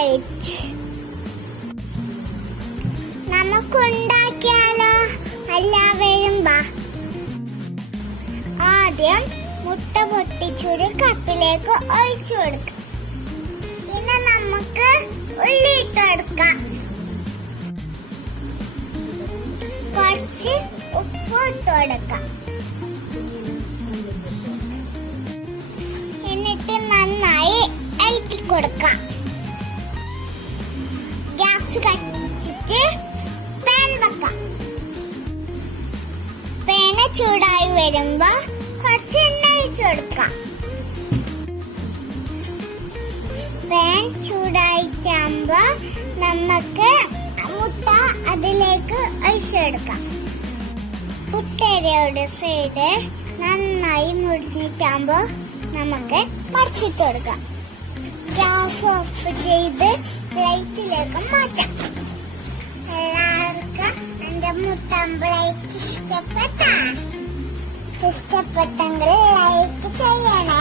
Omelette നമുക്കുണ്ടാക്കിയാലോ? എല്ലാവരും വാ. ആദ്യം മുട്ട പൊട്ടിച്ചൊരു കപ്പിലേക്ക് ഒഴിച്ചു കൊടുക്കാം. പിന്നെ നമുക്ക് ഉള്ളി ഇട്ടെടുക്കാം. കുറച്ച് ഉപ്പ് ഇട്ട് കൊടുക്കാം. എന്നിട്ട് നന്നായി ഇളക്കി കൊടുക്കാം. ഗ്യാസ് കത്തിച്ചിട്ട് പാൻ വെക്കാം. പാന് ചൂടായി വരുമ്പോ കുറച്ച് എണ്ണ ഒഴിച്ചു കൊടുക്കാം. പാൻ ചൂടായിട്ടാകുമ്പോ നമുക്ക് മുട്ട അതിലേക്ക് ഒഴിച്ചെടുക്കാം. മുട്ടയുടെ സൈഡ് നന്നായി മുറിഞ്ഞിട്ടാകുമ്പോ നമുക്ക് മറിച്ചിട്ട് കൊടുക്കാം. ഗ്യാസ് ഓഫ് ചെയ്ത് പ്ലേറ്റിലേക്ക് മാറ്റാം. എല്ലാവർക്കും എന്റെ മുട്ട പ്ലേറ്റ് ഇഷ്ടപ്പെട്ടെങ്കിൽ ലൈക്ക് ചെയ്യണേ.